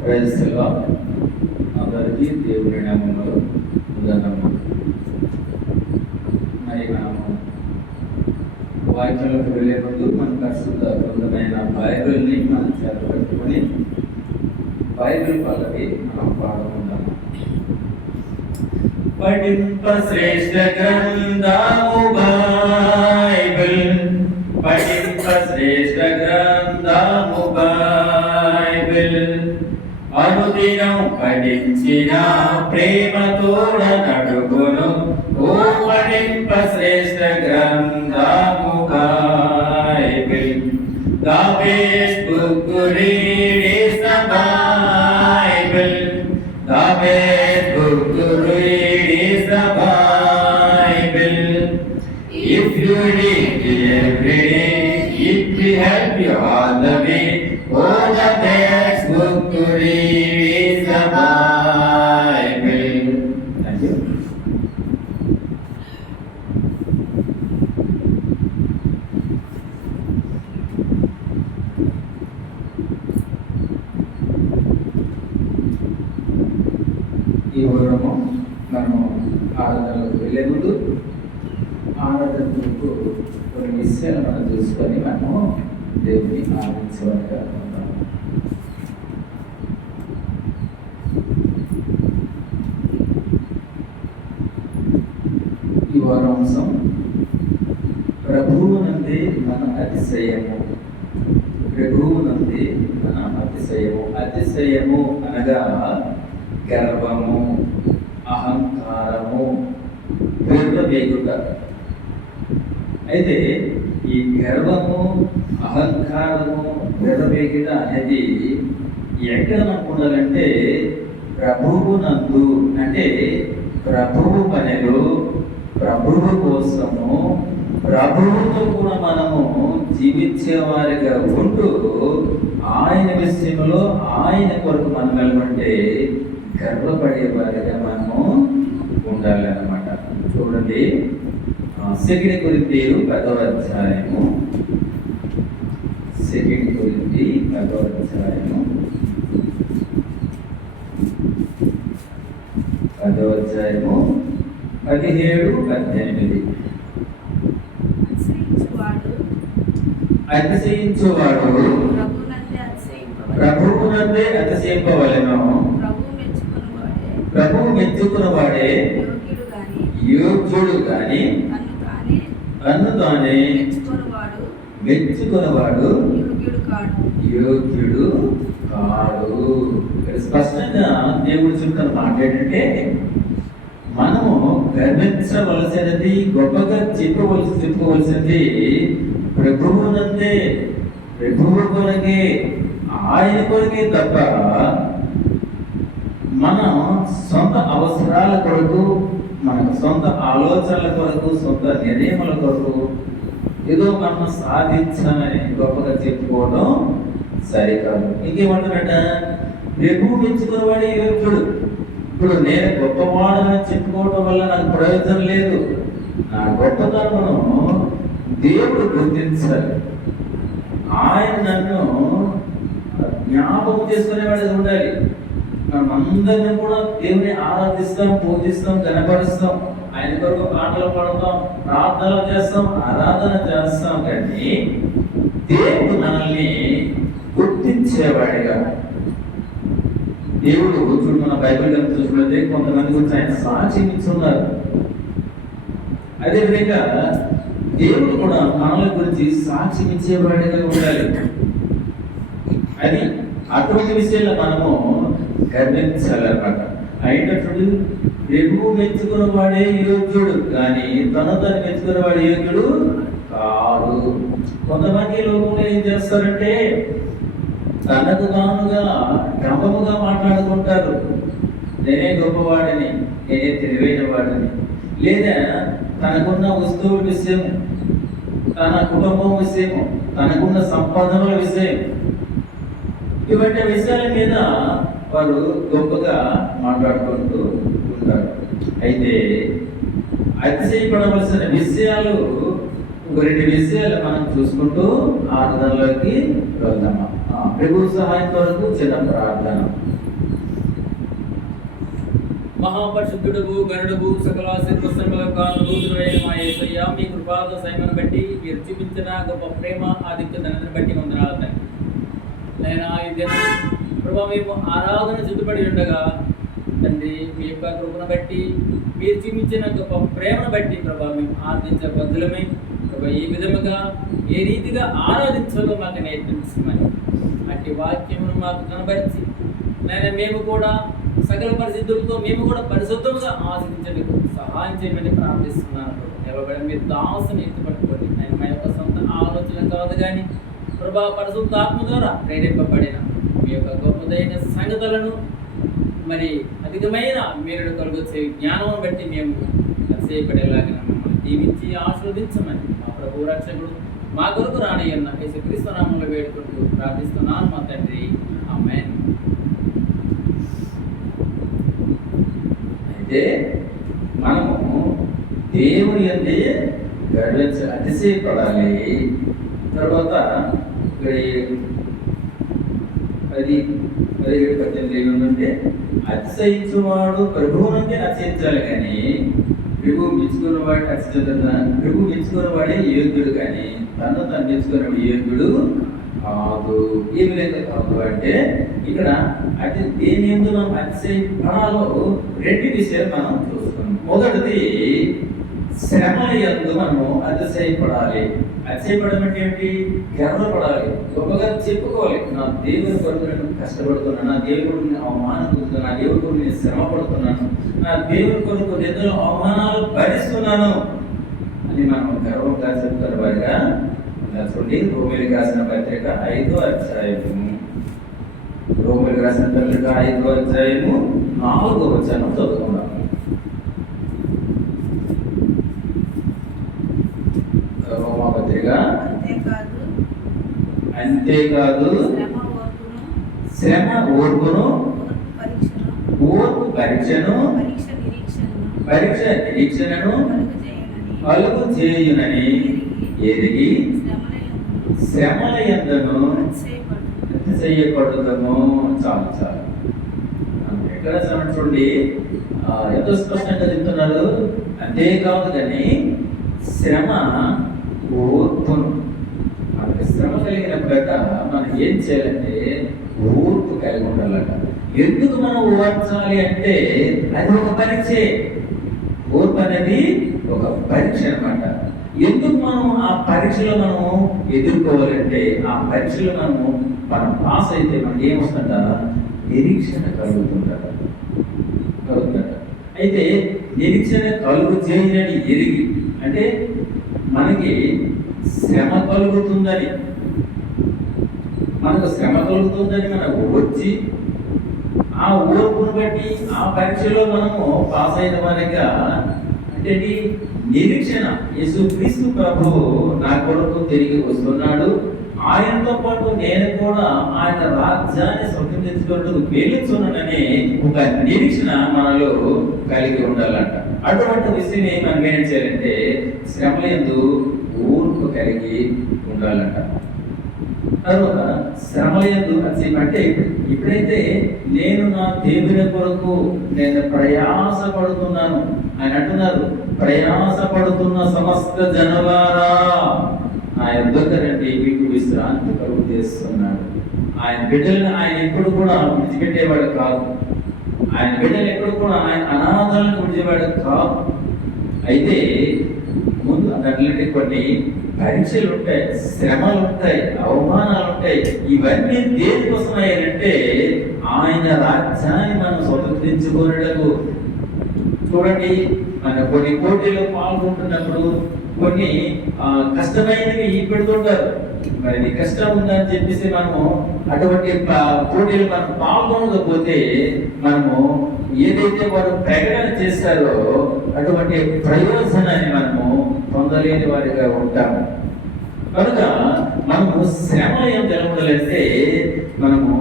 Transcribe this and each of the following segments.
క్రైస్తవ అందరికీ దేవుని నామంలో ఉదాహరణ మరి మనము వాక్యాలకు వెళ్ళే ముందు మన పరిశుద్ధ గ్రంథమైన బైబిల్ని మనం చేతపెట్టుకొని బైబిల్ పల్లవి మనం పాడుకుందాం పఠింప శ్రేష్ఠ గ్రంథము బైబిల్. పఠింప శ్రేష్ఠ గ్రంథ బైబిల్ అనుదినం పఠించిన ప్రేమతోడ నడుగును ఓ పఠింప శ్రేష్ఠ గ్రంథము Bible The best book to read is the Bible. The best book to read is the Bible. If you అతిశయము. ప్రభువునందే మన అతిశయము. అతిశయము అనగా గర్వము అహంకారము వేగుట అయితే ఈ గర్వము అహంకారము విర్రవేగిట అనేది ఎక్కడ ఉండాలంటే ప్రభువు నందు. అంటే ప్రభువు పనిలో ప్రభువు కోసము ప్రభువుతో కూడా మనము జీవించే వారిగా ఉంటూ ఆయన విషయంలో ఆయన కొరకు మనం వెళ్ళమంటే గర్వపడే వారిగా మనము ఉండాలి అనమాట చూడండి సెకండ్ గురించి పదవ అధ్యాయము. సెకండ్ గురించి పదవ అధ్యాయము. పదవ అధ్యాయము పదిహేడు పద్దెనిమిది అతిశయించువాడు అతిశయించువాడు. ప్రభువునందే అతిశయింపవలెను. ప్రభువు మెచ్చుకున్నవాడే యోగ్యుడు కాని తన్ను తానే మెచ్చుకున్నవాడు యోగ్యుడు కాడు. స్పష్టంగా దేవుడు చెప్తున్న మాట ఏంటంటే మనము గర్వించవలసినది గొప్పగా చెప్పవలసి చెప్పుకోవలసింది ప్రభువునందే ప్రభువు కొరకే ఆయన కొరకే తప్ప మన సొంత అవసరాల కొరకు మన సొంత ఆలోచనల కొరకు సొంత నిర్ణయముల కొరకు ఏదో మనం సాధించాలని గొప్పగా చెప్పుకోవడం సరికాదు. ఇంకేమంటారట? ప్రభు మెచ్చుకున్నవాడే యోగ్యుడు ఇప్పుడు నేను గొప్పవాడని చెప్పుకోవడం వల్ల నాకు ప్రయోజనం లేదు. నా గొప్పతనమును దేవుడు గుర్తించాలి. ఆయన నన్ను జ్ఞాపకం చేసుకునేవాడిగా ఉండాలి. మనం కూడా దేవుని ఆరాధిస్తాం పూజిస్తాం కనపరుస్తాం ఆయన కొరకు పాటలు పాడతాం ప్రార్థనలు చేస్తాం ఆరాధన చేస్తాం కానీ దేవుడు మనల్ని గుర్తించేవాడిగా. దేవుడు చూడు మన బైబిల్ కనుక చూసినట్లయితే కొంతమంది గురించి ఆయన సాక్షి ఇచ్చున్నారు అదేవిధంగా దేవుడు కూడా మనల గురించి సాక్షి ఇచ్చేవాడిగా ఉండాలి. అది అటువంటి విషయంలో మనము గర్వించాలన్నమాట అయినప్పుడు ప్రభువు మెచ్చుకున్న వాడే యోగ్యుడు కానీ తన తను మెచ్చుకున్న వాడు యోగ్యుడు కాదు కొంతమంది లోకంలో ఏం చేస్తారంటే తనకు తానుగా గమముగా మాట్లాడుకుంటారు. నేనే గొప్పవాడిని నేనే తెలివైన వాడిని లేదా తనకున్న వస్తువు విషయం తన కుటుంబం విషయం తనకున్న సంపాదనల విషయం. ఇటువంటి విషయాల మీద వారు గొప్పగా మాట్లాడుకుంటూ ఉంటారు అయితే అతిశయపడవలసిన విషయాలు ఒక రెండు విషయాలు మనం చూసుకుంటూ ఆరాధనలోకి వెళ్దామా? ప్రభు సహాయం వరకు చిన్న ప్రార్థన. మహాపరిశుద్ధుడుగు గరుడుగు సకల శిల్పశ్రమల కానుభూతుడైన మా యేసయ్య మీ కృపాద సైమను బట్టి మీరు చూపించిన గొప్ప ప్రేమ ఆదిత్యతనని బట్టి వందనాలు నేను ఈ దినం ప్రభా మేము ఆరాధన సిద్ధపడి ఉండగా తండ్రి మీ యొక్క కృపను బట్టి మీరు చూపించిన గొప్ప ప్రేమను బట్టి ప్రభా మేము ఆరాధించే బద్దులమై ప్రభా ఈ విధముగా ఏ రీతిగా ఆరాధించాలో మాకు నేర్పించమని అట్టి వాక్యమును మాకు కనబరిచి నేను మేము కూడా సకల పరిశుద్ధులతో మేము కూడా పరిశుద్ధంగా ఆశించడానికి సహాయం చేయమని ప్రార్థిస్తున్నాను. నిలబడి మీరు దాసుని ఎత్తుపట్టుకోండి నేను మా యొక్క సొంత ఆలోచన కాదు కానీ ప్రభా పరిశుద్ధాత్మ ద్వారా ప్రేరేపబడిన మీ యొక్క గొప్పదైన సంగతులను మరి అధికమైన మీరు కలుగొచ్చే జ్ఞానం బట్టి మేము చేయబడేలాగా మమ్మల్ని దీవించి ఆస్వాదించమని మా ప్రభు రక్షకుడు మా కొరకు రానయ్యన్న యేసుక్రీస్తు నామంలో వేడుకుంటూ ప్రార్థిస్తున్నాను మా తండ్రి. అమ్మాయిని అంటే మనము దేవుని అంటే గర్వించ అతిశయపడాలి. తర్వాత ఇక్కడ పది పదిహేడు పద్దెనిమిది ఏముందంటే అతిశయించువాడు ప్రభువునంటే అతిశయించాలి కానీ ప్రభు మెచ్చుకున్నవాడు అతిశయించదా ప్రభు మెచ్చుకున్నవాడే యోగ్యుడు కానీ తను తను మెచ్చుకున్నవాడు యోగ్యుడు కాదు. ఏమి లేదు కాదు అంటే ఇక్కడ అయితే దేని ఎందు మనం అతిశయపడాలో రెండు విషయాలు మనం చూస్తున్నాం. మొదటిది శ్రమల ఎందు మనము అతిశయపడాలి. అతిశయపడడం అంటే ఏంటి గర్వపడాలి గొప్పగా చెప్పుకోవాలి. నా దేవుని కొరకు నేను కష్టపడుతున్నాను నా దేవుడు అవమానం పొందుతున్నాను నా దేవుడి కొరకు నేను శ్రమ పడుతున్నాను నా దేవుని కొరకు నిద్రలో అవమానాలు భరిస్తున్నాను అని మనం గర్వంగా చెప్తారు. వారిగా చూడండి రోమిలికి రాసిన పత్రిక ఐదో అధ్యాయము. రోమిలికి రాసిన పత్రిక ఐదో అధ్యాయము నాలుగో వచనం చదువుకుందాం. రోమా పత్రిక? అంతేకాదు శ్రమ ఓర్పును ఓర్పు పరీక్షను పరీక్ష నిరీక్షణను కలుగు చేయనని యందు శ్రమల ఎందను అతిశయపడు చాలు చాలు. ఎక్కడ చూడండి ఎంతో స్పష్టంగా చెప్తున్నారు? అంతేకాదు కానీ శ్రమ ఓర్పును మనకి శ్రమ కలిగిన కలిగినప్పుడట మనం ఏం చేయాలంటే ఓర్పు కలిగి ఉండాలట. ఎందుకు మనం ఓర్చాలి అంటే అది ఒక పరీక్షే. ఓర్పు అనేది ఒక పరీక్ష అనమాట ఎందుకు మనం ఆ పరీక్షలో మనం ఎదుర్కోవాలంటే ఆ పరీక్షలో మనము మనం పాస్ అయితే మనకి ఏమొస్తుంట నిరీక్షణ కలుగుతుందట. కలుగుతుందట. అయితే నిరీక్షణ కలుగు చేయని ఎరిగి అంటే మనకి శ్రమ కలుగుతుందని మనకు శ్రమ కలుగుతుందని మనకు వచ్చి ఆ ఓర్పును బట్టి ఆ పరీక్షలో మనము పాస్ అయిన వారిగా అంటే నిరీక్షణ. యేసు క్రీస్తు ప్రభు నా కొరకు తిరిగి వస్తున్నాడు. ఆయనతో పాటు నేను కూడా ఆయన రాజ్యాన్ని సొంతం తెచ్చుకున్నట్టు ఒక నిరీక్షణ మనలో కలిగి ఉండాలంట. అటువంటి విషయమే మనం ఏం చేయాలంటే శ్రమ యందు ఊరుకు కలిగి ఉండాలంట. తర్వాత శ్రమలందు అంటే ఇప్పుడైతే నేను నా దేవుని కొరకు నేను ప్రయాస పడుతున్నాను ఆయన అంటున్నారు. ప్రయాస పడుతున్న సమస్త జనవారా ఆయన దగ్గరండి మీకు విశ్రాంతి కలుగు చేస్తున్నాడు. ఆయన బిడ్డలను ఆయన ఎప్పుడు కూడా విడిచిపెట్టేవాడు కాదు. ఆయన బిడ్డలు ఎప్పుడు కూడా ఆయన అనాథాలను విడిచేవాడు కాదు. అయితే ముందు అట్లాంటి కొన్ని పరీక్షలు ఉంటాయి శ్రమలు ఉంటాయి అవమానాలు ఉంటాయి. ఇవన్నీ దేనికోసమై అంటే ఆయన రాజ్యాన్ని మనం స్వతంత్రించుకునేటకు చూడండి మన కొన్ని పోటీలో పాల్గొంటున్నప్పుడు కొన్ని ఆ, కష్టమైనవి పెడుతుంటారు మరి కష్టం ఉందని చెప్పేసి మనము అటువంటి పోటీలు మనం పాల్గొనకపోతే మనము ఏదైతే వారు ప్రకటన చేస్తారో అటువంటి ప్రయోజనాన్ని మనము పొందలేని వారిగా ఉంటాము. కనుక మనము శ్రమ ఏం జరగలేస్తే మనము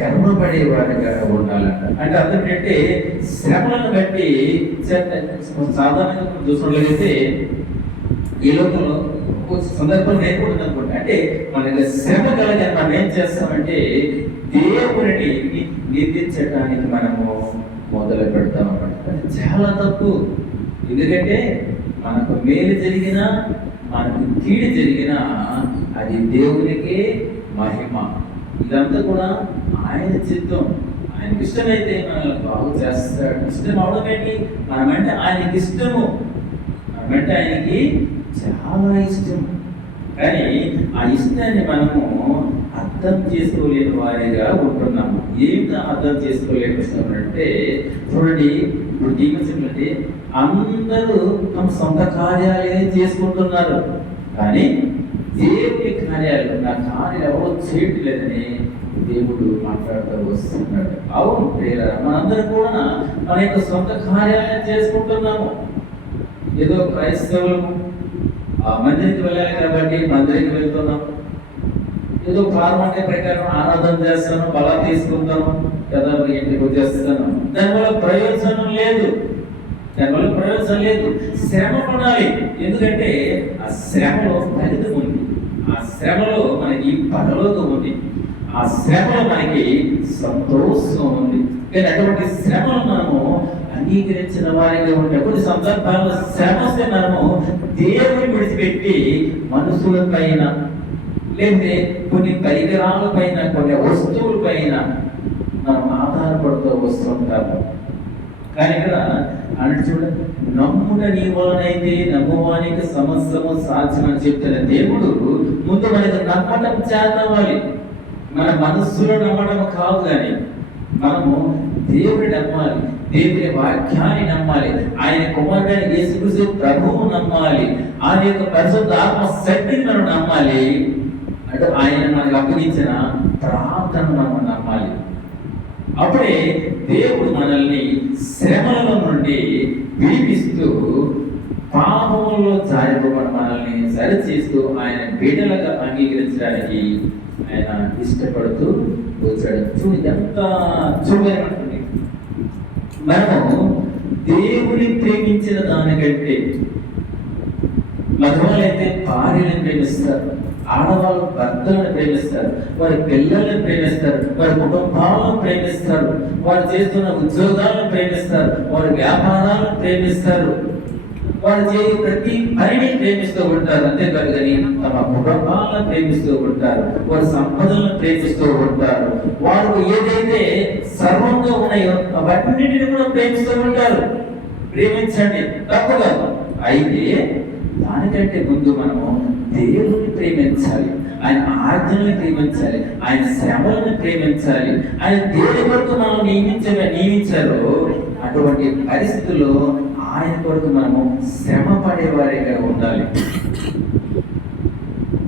గర్వపడే వారిగా ఉండాలంట. అంటే అర్థం ఏంటంటే శ్రమలను బట్టి సాధారణంగా మనం చూసినట్లయితే ఈ లోకంలో ఒక సందర్భం నేర్పడుతుంది అనుకోండి అంటే మనకి శ్రమ కలిగి మనం ఏం చేస్తామంటే దేవుడిని నిందించడానికి మనము మొదలు పెడతాం అన్నమాట. చాలా తప్పు. ఎందుకంటే మనకు మేలు జరిగినా మనకు కీడు జరిగినా అది దేవునికి మహిమ. ఇదంతా కూడా ఆయన చిత్తం. ఆయనకి ఇష్టమైతే మనల్ని బాగు చేస్తాడు. ఇష్టం అవడం ఏంటి? మనమంటే ఆయనకి ఇష్టము. మనమంటే ఆయనకి చాలా ఇష్టం. కానీ ఆ ఇష్టాన్ని మనము అర్థం చేసుకోలేని వారిగా ఉంటున్నాము. ఏమిటో అర్థం చేసుకోలేకపోతున్నామంటే చూడండి ఇప్పుడు జీవించినట్లయితే అందరూ తమ సొంత కార్యాలే చేసుకుంటున్నారు. కానీ దేవుని కార్యాలు నా కార్యాలు ఎవరో చేయట్లేదని దేవుడు మాట్లాడుతూ వస్తున్నాడు. అవును ప్రేరణ మనందరం కూడా మన యొక్క సొంత కార్యాలయం చేసుకుంటున్నాము. ఏదో క్రైస్తవులు ఆ మందిరికి వెళ్ళాలి కాబట్టి మందిరికి వెళ్తున్నాం. ఏదో ప్రారంభంగా ప్రకారం ఆనందం చేస్తాను బల తీసుకుంటాను కదా మరి ఇంటికి వచ్చేస్తాను దానివల్ల ప్రయోజనం లేదు. దానివల్ల ప్రయోజనం లేదు. శ్రమ పడాలి ఎందుకంటే ఆ శ్రమలో ఫలితం ఉంది. ఆ శ్రమలో మనకి పరలోకం ఉంది. ఆ శ్రమలో మనకి సంతోషం ఉంది. కానీ అటువంటి శ్రమను మనము అంగీకరించిన వారిగా ఉంటే కొన్ని సందర్భాల్లో శ్రమ మనము దేవుని విడిచిపెట్టి మనుషుల పైన లేదంటే కొన్ని పరికరాల పైన కొన్ని వస్తువుల పైన మనం ఆధారపడుతూ వస్తుంటాము కానీ ఇక్కడ అంటే చూడ నమ్ముట నీ వలనైతే నమ్మువానికి సమస్యము సాధ్యం అని చెప్తున్న దేవుడు ముందు మనకి నమ్మటం చేతవాలి మన మనస్సులో నమ్మడం కాదు కానీ మనము దేవుడి నమ్మాలి. దేవుని వాక్యాన్ని నమ్మాలి. ఆయన కుమారుడైన యేసుక్రీస్తు ప్రభువు నమ్మాలి. ఆయన యొక్క పరిశుద్ధ ఆత్మ శక్తిని మనం నమ్మాలి. అంటే ఆయన మనకు అప్పగించిన ప్రార్థన మనం నమ్మాలి. అప్పుడే దేవుడు మనల్ని శ్రమల నుండి విడిపిస్తూ పాపంలో జారిపోవడం మనల్ని సరిచేస్తూ ఆయన బిడ్డలుగా అంగీకరించడానికి ఆయన ఇష్టపడుతూ వచ్చాడు. చూడు ఎంత చూడలేమంటుంది మనము దేవుని ప్రేమించిన దానికంటే మగవాళ్ళైతే భార్యలను ప్రేమిస్తారు ఆడవాళ్ళు భర్తలను ప్రేమిస్తారు వారి పిల్లల్ని ప్రేమిస్తారు వారి కుటుంబాలను ప్రేమిస్తారు వారు చేస్తున్న ఉద్యోగాలను ప్రేమిస్తారు వారి వ్యాపారాలను ప్రేమిస్తారు. వాళ్ళు చేయే ప్రతి పనిని ప్రేమిస్తూ ఉంటారు. అంతేకాదు కానీ తమ కుటుంబాలను ప్రేమిస్తూ ఉంటారు. వారి సంపదలను ప్రేమిస్తూ ఉంటారు. వారు ఏదైతే సర్వంగా ఉన్నాయో అవన్నింటిని కూడా ప్రేమిస్తూ ఉంటారు. ప్రేమించండి. తప్పు కాదు అయితే దానికంటే ముందు మనము దేవుని ప్రేమించాలి. ఆయన ఆజ్ఞలను ప్రేమించాలి. ఆయన శ్రమలను ప్రేమించాలి. ఆయన దేవుని కొరకు మనం నియమించ నియమించారో అటువంటి పరిస్థితుల్లో ఆయన కొరకు మనము శ్రమ పడేవారిగా ఉండాలి.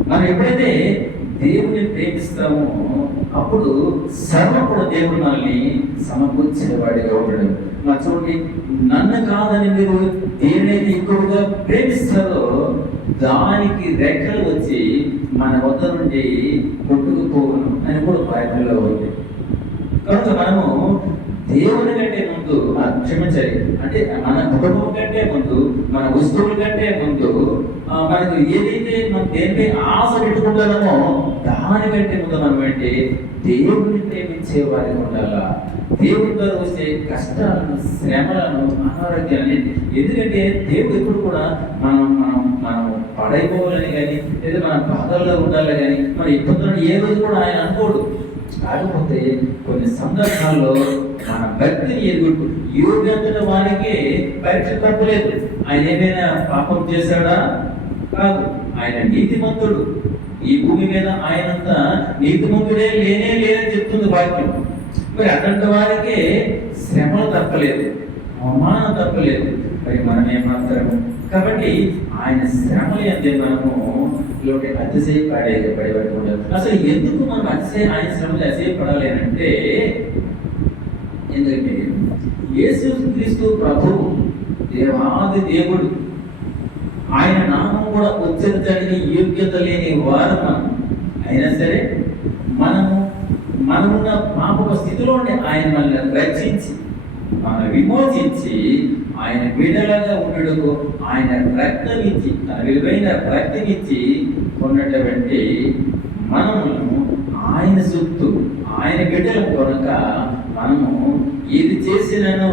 మనం ఎప్పుడైతే దేవుని ప్రేమిస్తామో అప్పుడు సర్వకుడు దేవుడు మనల్ని సమకూర్చేవాడిగా ఉండడం. మా చూడండి నన్ను కాదని మీరు దేనైతే ఎక్కువగా ప్రేమిస్తారో దానికి రెక్కలు వచ్చి మన వద్ద నుండి కొట్టుకుపోవడం అని కూడా బైబిల్లో ఉంది. కనుక మనము దేవుని కంటే ముందు ఆ, క్షమించాలి అంటే మన కుటుంబం కంటే ముందు మన వస్తువుల కంటే ముందు మనకు ఏదైతే మనం దేనిపై ఆశ పెట్టుకుంటామో దానికంటే ముందు మనం ఏంటి? దేవుడిని ప్రేమించే వారిగా ఉండాలా? దేవుడి ద్వారా వచ్చే కష్టాలను శ్రమలను అనారోగ్యాన్ని ఎందుకంటే దేవుడు ఎప్పుడు కూడా మనం మనం మనం పడైపోవాలని కానీ లేదా మన బాధల్లో ఉండాలి కానీ మన ఇబ్బందులను ఏ రోజు కూడా ఆయన అనుకోడు. కాకపోతే కొన్ని సందర్భాల్లో మన భక్తిని ఎదుగు అంతట వారికి పరీక్ష తప్పలేదు. ఆయన ఏమైనా పాపం చేశాడా? కాదు. ఆయన నీతిమంతుడు. ఈ భూమి మీద ఆయనంతా నీతిమంతుడే లేనే లేదని చెప్తుంది వాక్యం. మరి అటువంటి వారికి శ్రమలు తప్పలేదు. అవమానం తప్పలేదు. మరి మనం ఏమాత్రము కాబట్టి ఆయన శ్రమలు అంటే మనము ఇలాంటి అతిశయపడే పడేవాడు అసలు ఎందుకు మనం అతిశయ ఆయన శ్రమలు అతిశయపడాలి అని అంటే ఎందుకంటే యేసు క్రీస్తు ప్రభు దేవాది దేవుడు. ఆయన నామం కూడా ఉచ్చరించడానికి యోగ్యత లేని వారు మనం అయినా సరే మనము మనమున్న పాపక స్థితిలోనే ఆయన మనల్ని రక్షించి మన విమోచించి ఆయన బిడ్డలాగా ఉండడుకు ఆయన రక్తం ఇచ్చి తన విలువైన రక్తం ఇచ్చి మనము ఆయన సొత్తు ఆయన బిడ్డలు కొనక మనము ఏది చేసినాను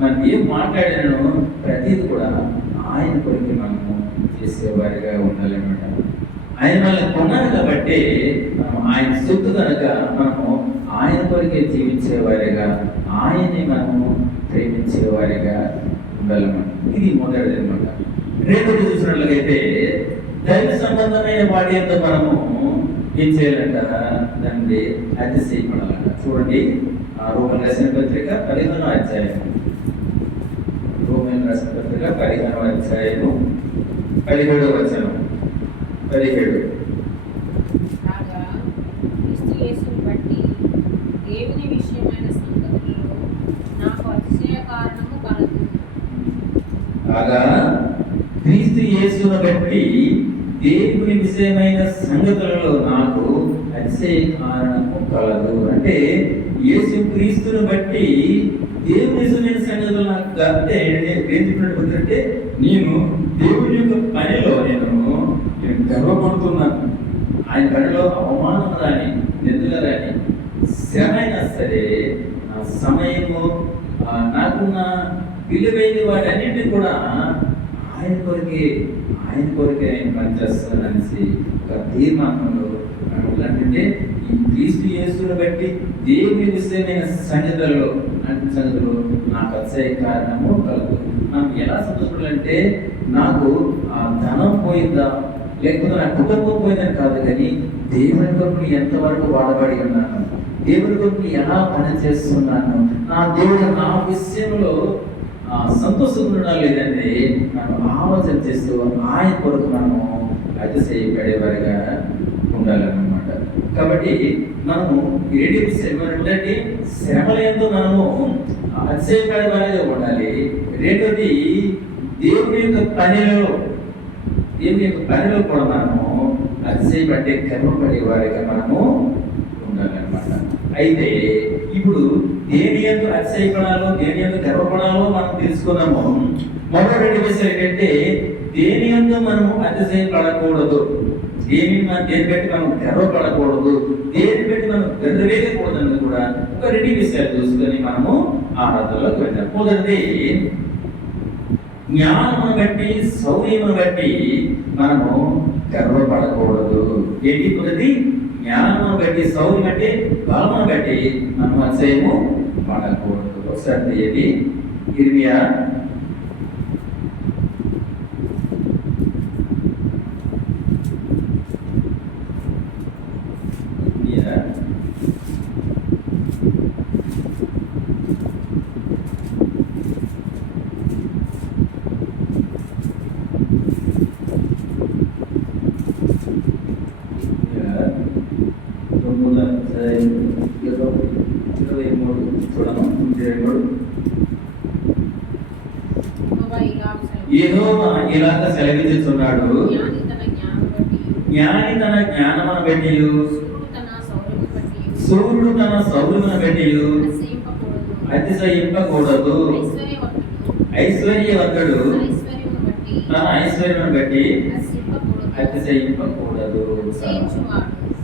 మనం ఏం మాట్లాడినానో ప్రతిది కూడా ఆయన కొరికి మనము చేసేవారిగా ఉండాలన్నమాట. ఆయన మనల్ని కొన్నారు కాబట్టి మనం ఆయన సొత్తు కనుక మనము ఆయన కొరికే జీవించేవారిగా ఆయన్ని మనము ప్రేమించేవారిగా ఉండాలన్నమాట. ఇది మొదటిది అనమాట రెండోది చూసినట్లయితే దైవ సంబంధమైన వాటి యొక్క మనము ఏం చేయాలంట దాన్ని అతిశయపడాలంట చూడండి ఆ రోమన్ రాసిన పత్రిక పదిహేను అధ్యాయం రోమన్ రాసిన పత్రిక పదిహేను అధ్యాయము పదిహేడు వచనం. పదిహేడు. దేవుని విషయమైన సంగతులలో నాకు అతిశయ కారణము కలదు. కాగా క్రీస్తు యేసును బట్టి దేవుని విషయమైన సంగతులలో నాకు అతిశయ కారణము కలదు. అంటే యేసు క్రీస్తును బట్టి దేవుని విషయమైన సంగతులు నాకు అంటే నేను ఏం చెప్పినట్టు అంటే నేను దేవుని యొక్క పనిలో నేను నేను గర్వపడుతున్నాను ఆయన పనిలో అవమానం రాని నిధుల రాని శ్రమ సరే నా సమయము నాకున్న విలువైన వాటన్నింటినీ కూడా ఆయన కొరకే ఆయన కొరకే ఆయన పనిచేస్తాననేసి ఒక తీర్మానంలో మనం ఈ క్రీస్తు యేసును బట్టి దేవుని విషయమైన సంగతులలో అంటే సంగతులు నాకు వచ్చే కారణము కలదు. నాకు ఎలా సంతోషపడాలంటే నాకు ఆ ధనం పోయిందా? లేకపోతే నా కుటుంబం పోయిందని కాదు కానీ దేవుని కొరకు ఎంతవరకు వాడబడి ఉన్నాను? దేవుని కొరకు ఎలా పని చేస్తున్నాను? నా దేవుడు నా విషయంలో సంతోషంగా ఉండాలి లేదంటే మనం ఆలోచన చేస్తూ ఆయన కొరకు మనము అతిశయపడేవారిగా ఉండాలన్నమాట. కాబట్టి మనము ఈ రెండు విషయం ఏంటంటే శ్రమలందు మనము అతిశయపడేవారిగా ఉండాలి. రెండోది దేవుని యొక్క పనిలో దేవుని యొక్క పనిలో కూడా మనము అతిశయపడే గర్వపడే వారిగా మనము ఉండాలన్నమాట. అయితే ఇప్పుడు దేని ఎందు అతిశయపడాలో దేని ఎందు గర్వపడాలో మనం తెలుసుకున్నాము. మరో రెండు విషయాలు ఏంటంటే దేని ఎందు మనము అతిశయపడకూడదు. దేని మనం దేని బట్టి మనం గర్వపడకూడదు దేని బట్టి మనం గర్వవేయకూడదు కూడా ఒక రెండు విషయాలు చూసుకొని మనము ఆరాధనలోకి వెళ్ళాం మొదటిది జ్ఞానమును బట్టి సౌర్యమును బట్టి మనము గర్వపడకూడదు. ఏంటి మొదటి జ్ఞానమును బట్టి సౌర్యం బట్టి బలమును బట్టి మనం అసహ్యము పడకూడదు. ఒకసారి తీయండి. ఇర్మియా తొమ్మిది అధ్యాయం ఇరవై ఇరవై మూడు చూడము ఇరవై మూడు యెహోవా ఇలాగ సెలవు- యెహోవా ఇలాగ సెలవిస్తున్నాడు జ్ఞాని తన జ్ఞానం బట్టి జ్ఞాని తన జ్ఞానమును బట్టి శూరుడు తన సౌర్యము బట్టి సూర్యుడు తన సౌర్యమును బట్టి అతిశయింపకూడదు. అతిశయింపకూడదు ఐశ్వర్యవంతుడు ఐశ్వర్యవంతుడు ఐశ్వర్యమును బట్టి తన ఐశ్వర్యమును బట్టి అతిశయింపకూడదు.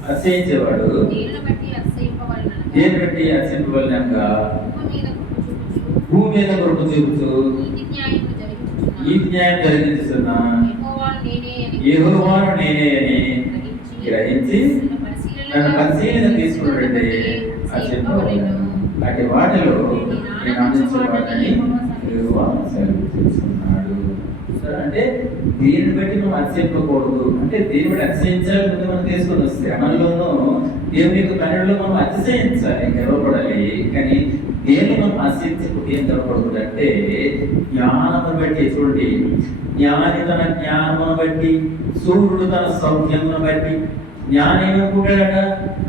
అతిశయించువాడు. దేని బట్టి అతిశయింపవలనక భూమి మీద కొరకు చూపుతూ నీతి న్యాయం జరిగిస్తున్నా యెహోవాను నేనే అని గ్రహించి, నన్ను పరిశీలన తీసుకున్నట్టే అతిశయింపవలెను. అటు వాటిలో నేను ఆనందించేవాడని యెహోవా సెలవు చేస్తున్నాడు చూస్తాడు అంటే దీన్ని బట్టి మనం అతిశయింపకూడదు. అంటే దేవుడు అతిశయించాలి ముందు మనం తీసుకొని వస్తే శ్రమల్లోనూ దేవుని యొక్క పనుల్లో మనం అతిశయించాలి గర్వపడాలి. కానీ దేన్ని మనం అతిశయించకపోతే ఏం గర్వపడకూడదు అంటే జ్ఞానము బట్టి చూడండి. జ్ఞాని తన జ్ఞానమును బట్టి సూర్యుడు తన సౌఖ్యమును బట్టి. జ్ఞాని ఏమనుకుంటాడట?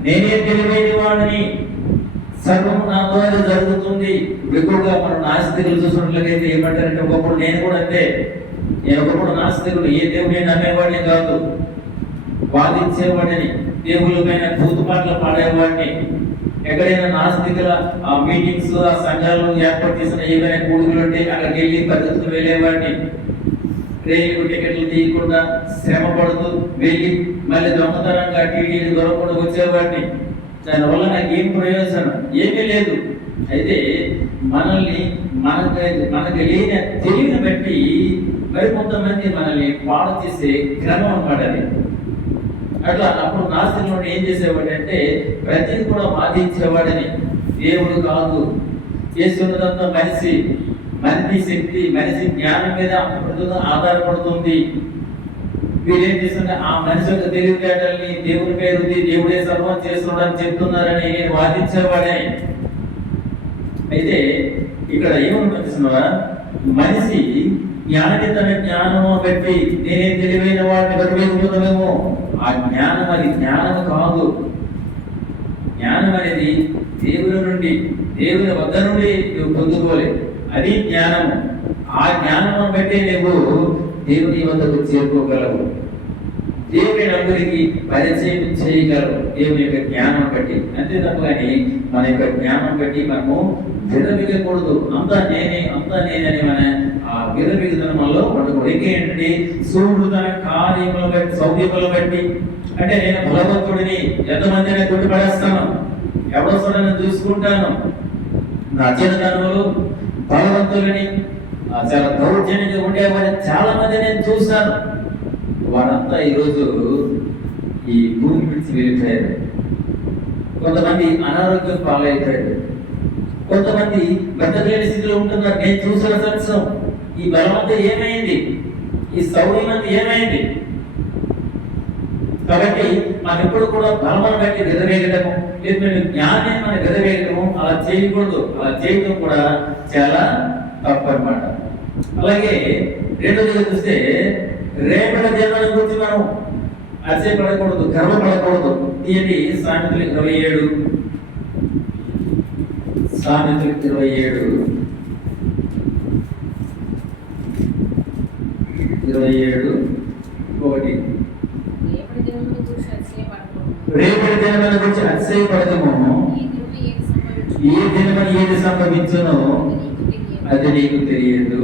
నేనే తెలివైన వాడిని. సర్వం నా ద్వారా జరుగుతుంది. ఎక్కువగా మనం నాస్తికులు చూసినట్లయితే ఏమంటారంటే ఒకప్పుడు నేను కూడా అంతే. నేను ఒకప్పుడు నాస్తికుడు ఏ దేవుడే నమ్మేవాడిని కాదు. వాదించేవాడిని దేవుళ్ళ పైన భూతుపాటలు పాడేవాడిని. ఎక్కడైనా నాస్తికుల ఆ మీటింగ్స్ ఆ సంఘాలు ఏర్పాటు చేసిన ఏమైనా కూడుకులు ఉంటే అక్కడికి వెళ్ళి పద్ధతులు వెళ్ళేవాడిని. రైలు టికెట్లు తీయకుండా శ్రమ పడుతూ వెళ్ళి మళ్ళీ దొంగతనంగా టీడీలు దొరకకుండా వచ్చేవాడిని. దానివల్ల నాకు ఏం ప్రయోజనం? ఏమీ లేదు. అయితే మనల్ని మనకు మనకు లేని తెలివిని బట్టి మరి కొంతమంది మనల్ని పాడు చేసే క్రమం అన్నమాట అది. అట్లా అప్పుడు నాస్తికులు ఏం చేసేవాడు అంటే ప్రతిది కూడా వాదించేవాడని దేవుడు కాదు. చేస్తున్నదంతా మనిషి. మనిషి శక్తి మనిషి జ్ఞానం మీద ప్రస్తుతం ఆధారపడుతుంది. వీరేం చేస్తుంటే ఆ మనిషి యొక్క తెలివితేటల్ని దేవుడి పేరు దేవుడే సర్వం చేస్తున్నాడని చెప్తున్నారని నేను వాదించేవాడే అయితే ఇక్కడ ఏమనిపిస్తున్నావా మనిషి జ్ఞాని తన జ్ఞానము పెట్టి నేనే తెలివైన వాడిని బరివేసుకున్నామేమో ఆ జ్ఞానం అది జ్ఞానం కాదు. జ్ఞానం అనేది దేవుని నుండి దేవుని వద్ద నుండి నువ్వు పొందుకోలే అది జ్ఞానము. ఆ జ్ఞానము బట్టి నువ్వు దేవుని వద్దకు చేరుకోగలవు. దేవుని నలుగురికి పరిచయం చేయగలవు. దేవుని యొక్క జ్ఞానం బట్టి. అంతే తప్ప కానీ మన యొక్క జ్ఞానం బట్టి మనము విరమిగకూడదు అంతా నేనే అంతా నేనని మన ఆ విరమిగుదనంలో ఉండకూడదు ఇంకా ఏంటంటే సూర్యుడు తన కార్యములు బట్టి సౌఖ్యములు బట్టి అంటే నేను బలవంతుడిని ఎంతమందిని కొట్టిపడేస్తాను ఎవరొస్తాడని చూసుకుంటాను. నా చిన్నతనంలో బలవంతులని చాలా దౌర్జన్యంగా ఉండేవారిని చాలా మంది నేను చూశాను. వారంతా ఈరోజు ఈ భూమి విడిచి వెళ్ళిపోయారు. కొంతమంది అనారోగ్యం పాలైపోయారు. కొంతమంది మెత్తలేని స్థితిలో ఉంటున్నారు. నేను చూసిన సత్యం ఈ బలమంతా ఏమైంది? ఈ సౌర్యం అంతా ఏమైంది? కాబట్టి మనం ఎప్పుడు కూడా బలమను బట్టి విధవేయటము లేదు జ్ఞానం జ్ఞానాన్ని మనం విధవేయటము అలా చేయకూడదు. అలా చేయటం కూడా చాలా తప్పు అనమాట అలాగే రెండోదిగా చూస్తే రేపటి జన్మల గురించి మనం అతిశయపడకూడదు గర్వపడకూడదు ఇది సామెతలు ఇరవై ఏడు ఇరవై ఏడు ఇరవై ఏడు ఒకటి. రేపటి దినమును గురించి సంభవించును? ఏ దినమని ఏది సంభవించునో? అది నీకు తెలియదు.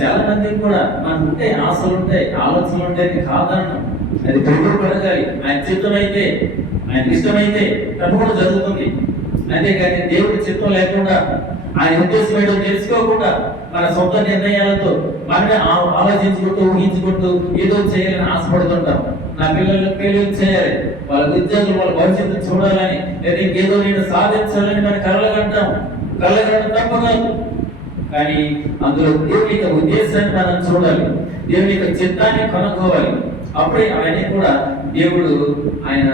చాలా మందికి కూడా మనకు ఉంటాయి ఆశలు ఉంటాయి ఆలోచనలు ఉంటాయి అది కాదన్నం అది పెరుగుడు పడగాలి. ఆయన చిత్తం అయితే ఆయన ఇష్టమైతే తప్పకుండా జరుగుతుంది. అంతేకాని దేవుడి చిత్తం లేకుండా ఆయన ఉద్దేశం ఏంటో తెలుసుకోకుండా మన సొంత నిర్ణయాలతో మనమే ఆలోచించుకుంటూ ఊహించుకుంటూ ఏదో చేయాలని ఆశపడుతుంటాం. నా పిల్లలు పెళ్ళి చేయాలి. వాళ్ళ ఉద్యోగులు వాళ్ళ భవిష్యత్తు చూడాలని లేదా ఇంకేదో నేను సాధించాలని మన కలలుగంటాం కలలుగంటం తప్పు కాదు. కానీ అందులో దేవుని యొక్క ఉద్దేశాన్ని మనం చూడాలి. దేవుని యొక్క చిత్తాన్ని కనుక్కోవాలి. అప్పుడే అవన్నీ కూడా దేవుడు ఆయన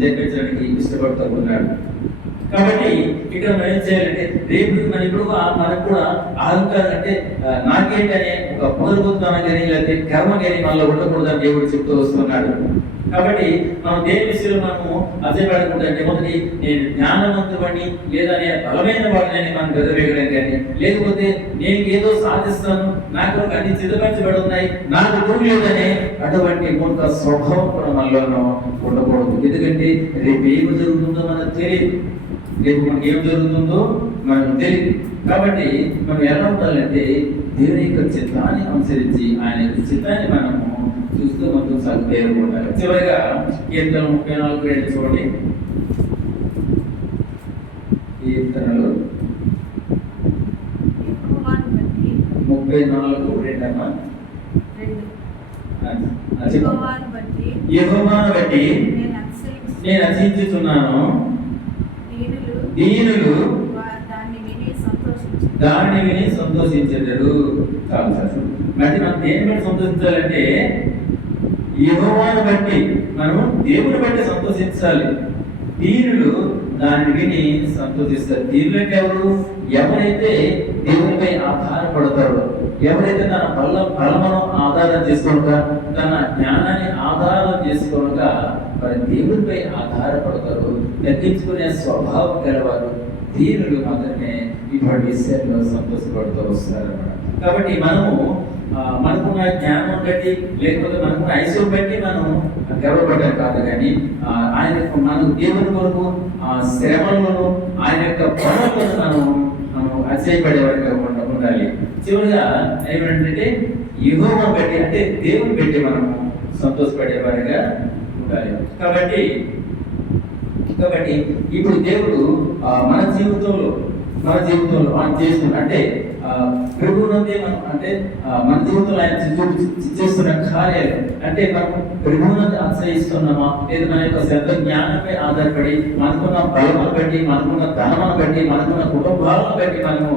జరిపించడానికి ఇష్టపడుతూ ఉన్నాడు. కాబట్టి ఇక్కడ మనం ఏం చేయాలంటే రేపు మన ఇప్పుడు మనకు కూడా అహంకారం అంటే నాకేంటి అనే ఒక పునరుద్ధరణ కానీ లేకపోతే కర్మ కానీ మనలో ఉండకూడదని దేవుడు చెప్తూ వస్తున్నాడు. కాబట్టి మనం దేని విషయంలో మనము అజయపడకుండా అంటే మొదటి నేను జ్ఞానవంతుడిని లేదా నేను బలమైన వాడిని మనం గదవేయడం కానీ లేకపోతే నేను ఏదో సాధిస్తాను నాకు అన్ని సిద్ధపరచబడి ఉన్నాయి నాకు గురి లేదనే అటువంటి కొంత స్వభావం కూడా మనలోనూ ఉండకూడదు. ఎందుకంటే రేపు ఏమి జరుగుతుందో మనకు తెలియదు. రేపు మనకి ఏం జరుగుతుందో మనకు తెలియదు కాబట్టి మనం ఎలా ఉండాలంటే దేవుని యొక్క చిత్తాన్ని అనుసరించి ఆయన యొక్క చిత్తాన్ని మనము చూస్తూ ముందుకు సాగుతూ ఉండాలి చివరిగా కీర్తన ముప్పై నాలుగు రెండు చూడండి. కీర్తనలు ముప్పై నాలుగు రెండమ్మా. యెహోవాను బట్టి నేను అర్చించుతున్నాను దీనులు దాన్ని విని సంతోషించు. దాన్ని విని సంతోషించెదరు చాలు మరి మనం దేని బట్టి సంతోషించాలంటే యెహోవాను బట్టి మనం దేవుని బట్టి సంతోషించాలి. దీనులు దాన్ని విని సంతోషిస్తారు. దీనులు అంటే ఎవరు? ఎవరైతే దేవునిపై ఆధారపడతారో ఎవరైతే తన బల బలమును ఆధారం చేసుకోక తన జ్ఞానాన్ని ఆధారం చేసుకోక మరి దేవునిపై ఆధారపడతారు తగ్గించుకునే స్వభావం గలవారు దీనులు మాత్రమే ఇటువంటి విషయంలో సంతోషపడుతూ వస్తారన్నమాట. కాబట్టి మనము మనకున్న జ్ఞానం బట్టి లేకపోతే మనకున్న ఐశ్వర్యం బట్టి మనం గర్వపడ్డం కాదు కానీ ఆయన యొక్క మన దేవుని కొరకు ఆ శ్రమలను ఆయన యొక్క పనులను మనం మనం అసహ్యపడేవాడిగా ఉండాలి. చివరిగా ఏమంటే యుగోను బట్టి అంటే దేవుని పెట్టి మనము సంతోషపడేవారిగా ఉండాలి. కాబట్టి కాబట్టి ఇప్పుడు దేవుడు మన జీవితంలో మన జీవితంలో మనం చేస్తున్న అంటే ప్రభునందే మనం అంటే మన జీవితంలో ఆయన చేస్తున్న కార్యాలు అంటే మనం ప్రభువునందు ఆశ్రయిస్తున్నామా? లేదా మన యొక్క శ్రద్ధ జ్ఞానంపై ఆధారపడి మనకున్న బలమును బట్టి మనకున్న ధనమును బట్టి మనకున్న కుటుంబాలను బట్టి మనము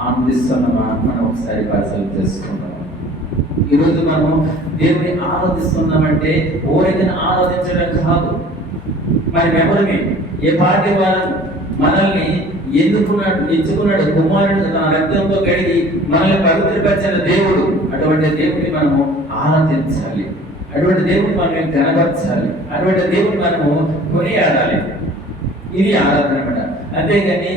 ఆనందిస్తున్నామా? మనం ఒకసారి పరిశీలన చేసుకుందాం. ఈరోజు మనము దేవుని ఆరాధిస్తున్నామంటే ఓరికని ఆరాధించడం కాదు. మరి ఎవరిని ఏ పార్టీ వారు మనల్ని ఎందుకున్నాడు ఎంచుకున్నాడు? కుమారుడు తన రక్తంతో కడిగి మనల్ని పవిత్రపరిచిన దేవుడు. అటువంటి దేవుడిని మనము ఆరాధించాలి. అటువంటి దేవుడిని మనం కనబరచాలి అటువంటి దేవుడిని మనము కొనియాడాలి. ఇది ఆరాధన అన్నమాట అంతేగాని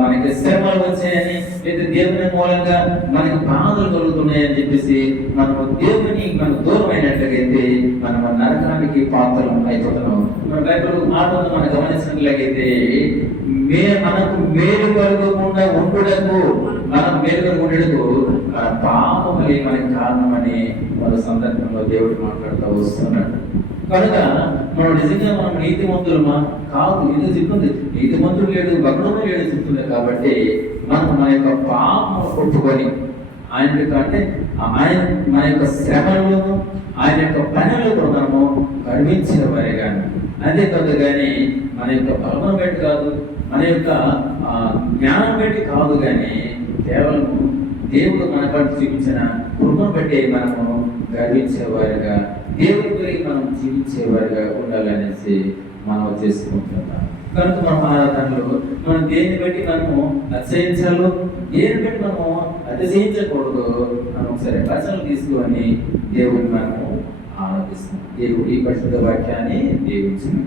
మనకి శ్రమలు వచ్చాయని లేదా దేవుని మూలంగా మనకి బాధలు కలుగుతున్నాయని చెప్పేసి మనము దేవుని మనం దూరం అయినట్లయితే మనము నరకానికి పాత్రం అయిపోతున్నాం. మన బైబిల్ మాటలు మనం గమనించినట్లయితే మే మనకు మేలు కలగకుండా ఉండుటకు మనం మేలు ఉండడుకు మన పాపములే మనకి కారణమని మన సందర్భంలో దేవుడు మాట్లాడుతూ వస్తున్నాడు. కనుక మనం నిజంగా మనం నీతిమంతులమా? కాదు ఇది చెప్తుంది నీతిమంతుడు లేడు భక్తుడు లేడు చెప్తుంది కాబట్టి మనం మన యొక్క పాపం ఒప్పుకొని ఆయన అంటే ఆయన మన యొక్క శ్రమలను ఆయన యొక్క పనులు మనము గర్వించిన వారే కానీ అంతేకాదు కానీ మన యొక్క బలమును పెట్టి కాదు మన యొక్క జ్ఞానం పెట్టి కాదు కానీ కేవలం దేవుడు మన పట్ల చూపించిన కృపను బట్టి మనము గర్వించేవారుగా దేవుడిపై మనం మనం జీవించేవారిగా ఉండాలనేసి మనం చేసుకుంటున్నాం. కనుక మనం ఆరాధనలు మనం దేన్ని బట్టి మనము అతిశయించాలి దేని బట్టి మనము అతిశయించకూడదు మనం ఒకసారి వచనం తీసుకొని దేవుడిని మనము ఆనందిస్తాం దేవుడి పరిశుద్ధ వాక్యాన్ని దీవించిన